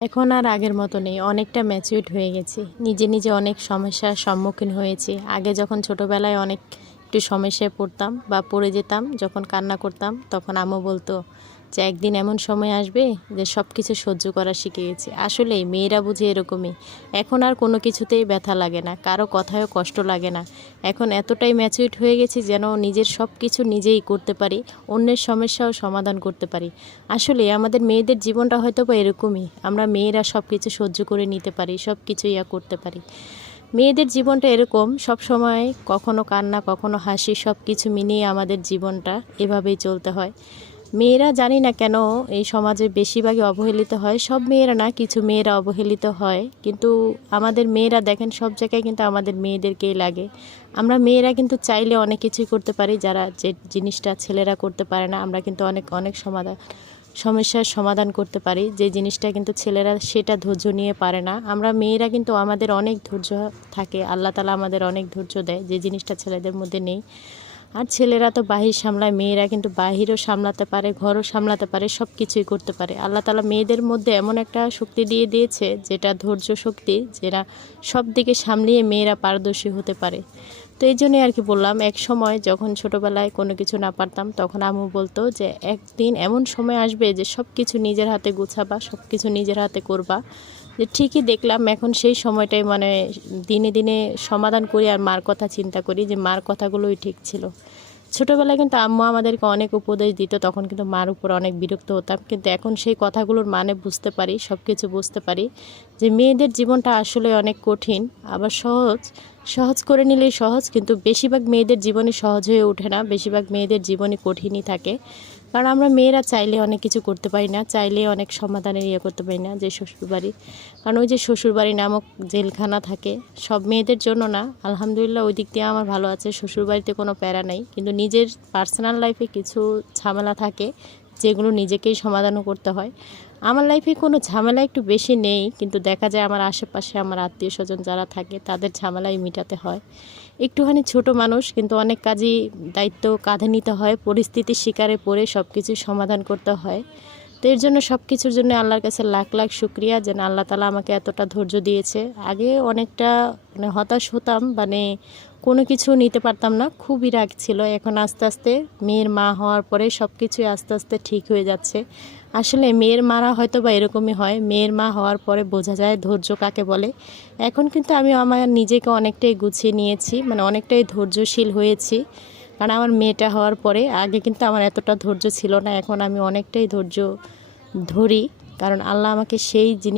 এখন আর আগের মতো নেই, অনেকটা ম্যাচিউরড হয়ে গেছি। নিজে নিজে অনেক সমস্যার সম্মুখীন হয়েছি। আগে যখন ছোটোবেলায় অনেক একটু সমস্যায় পড়তাম বা পড়ে যেতাম, যখন কান্না করতাম তখন আম্মু বলতো যে একদিন এমন সময় আসবে যে সব কিছু সহ্য করা শিখে গেছি। আসলেই মেয়েরা বুঝে এরকমই। এখন আর কোনো কিছুতেই ব্যথা লাগে না, কারো কথায়ও কষ্ট লাগে না। এখন এতটাই ম্যাচিউরড হয়ে গেছি যেন নিজের সব কিছু নিজেই করতে পারি, অন্যের সমস্যাও সমাধান করতে পারি। আসলে আমাদের মেয়েদের জীবনটা হয়তো বা এরকমই, আমরা মেয়েরা সব কিছু সহ্য করে নিতে পারি, সব কিছু করতে পারি। মেয়েদের জীবনটা এরকম, সব সময় কখনো কান্না কখনো হাসি, সব কিছু মিলিয়ে আমাদের জীবনটা এভাবেই চলতে হয়। মেয়েরা জানি না কেন এই সমাজে বেশিরভাগই অবহেলিত হয়। সব মেয়েরা না, কিছু মেয়েরা অবহেলিত হয়, কিন্তু আমাদের মেয়েরা দেখেন সব জায়গায় কিন্তু আমাদের মেয়েদেরকেই লাগে। আমরা মেয়েরা কিন্তু চাইলে অনেক কিছুই করতে পারি, যারা যে জিনিসটা ছেলেরা করতে পারে না। আমরা কিন্তু অনেক অনেক সমস্যার সমাধান করতে পারি, যে জিনিসটা কিন্তু ছেলেরা সেটা ধৈর্য নিয়ে পারে না। আমরা মেয়েরা কিন্তু আমাদের অনেক ধৈর্য থাকে, আল্লাহ তাআলা আমাদের অনেক ধৈর্য দেয়, যে জিনিসটা ছেলেদের মধ্যে নেই। আর ছেলেরা তো বাহির সামলায়, মেয়েরা কিন্তু বাহিরও সামলাতে পারে, ঘরও সামলাতে পারে, সব কিছুই করতে পারে। আল্লাহ তাআলা মেয়েদের মধ্যে এমন একটা শক্তি দিয়ে দিয়েছে, যেটা ধৈর্য শক্তি, যেটা সব দিকে সামলিয়ে মেয়েরা পারদর্শী হতে পারে। তো এই জন্যই আর কি বললাম, এক সময় যখন ছোটোবেলায় কোনো কিছু না পারতাম, তখন আম্মু বলতো যে একদিন এমন সময় আসবে যে সব কিছু নিজের হাতে গুছাবা, সব কিছু নিজের হাতে করবা। যে ঠিকই দেখলাম, এখন সেই সময়টাই মানে দিনে দিনে সমাধান করি আর মার কথা চিন্তা করি যে মার কথাগুলোই ঠিক ছিল। ছোটোবেলায় কিন্তু আম্মু আমাদেরকে অনেক উপদেশ দিত, তখন কিন্তু মার উপর অনেক বিরক্ত হতাম, কিন্তু এখন সেই কথাগুলোর মানে বুঝতে পারি, সব কিছু বুঝতে পারি যে মেয়েদের জীবনটা আসলে অনেক কঠিন, আবার সহজ। সহজ করে নিলেই সহজ, কিন্তু বেশিরভাগ মেয়েদের জীবনই সহজ হয়ে ওঠে না, বেশিরভাগ মেয়েদের জীবনই কঠিনই থাকে। কারণ আমরা মেয়েরা চাইলে অনেক কিছু করতে পারি না, চাইলে অনেক সমাধানের করতে পারি না। যে শ্বশুরবাড়ি, কারণ ওই যে শ্বশুরবাড়ি নামক জেলখানা থাকে, সব মেয়েদের জন্য না। আলহামদুলিল্লাহ ওই দিক দিয়ে আমার ভালো আছে, শ্বশুরবাড়িতে কোনো প্যারা নেই, কিন্তু নিজের পার্সোনাল লাইফে কিছু ঝামেলা থাকে, যেগুলো নিজেকেই সমাধানও করতে হয়। আমার লাইফে কোনো ঝামেলা একটু বেশি নেই, কিন্তু দেখা যায় আমার আশেপাশে আমার আত্মীয় স্বজন যারা থাকে তাদের ঝামেলাই মেটাতে হয়। একটুখানি ছোট মানুষ, কিন্তু অনেক কাজই দায়িত্ব কাঁধে নিতে হয়, পরিস্থিতির শিকারে পড়ে সব কিছু সমাধান করতে হয়। তো এর জন্য সব কিছুর জন্য আল্লাহর কাছে লাখ লাখ শুক্রিয়া, যেন আল্লাহ তাআলা আমাকে এতটা ধৈর্য দিয়েছে। আগে অনেকটা মানে হতাশ হতাম, মানে কোনো কিছু নিতে পারতাম না, খুবই রাগ ছিল। এখন আস্তে আস্তে মেয়ের মা হওয়ার পরে সব কিছুই আস্তে আস্তে ঠিক হয়ে যাচ্ছে। আসলে মেয়ের মারা হয়তো বা এরকমই হয়, মেয়ের মা হওয়ার পরে বোঝা যায় ধৈর্য কাকে বলে। এখন কিন্তু আমি আমার নিজেকে অনেকটাই গুছিয়ে নিয়েছি, মানে অনেকটাই ধৈর্যশীল হয়েছি। কারণ আমার মেয়েটা হওয়ার পরে, আগে কিন্তু আমার এতটা ধৈর্য ছিল না, এখন আমি অনেকটাই ধৈর্য ধরি, কারণ আল্লাহ আমাকে সেই জিনিস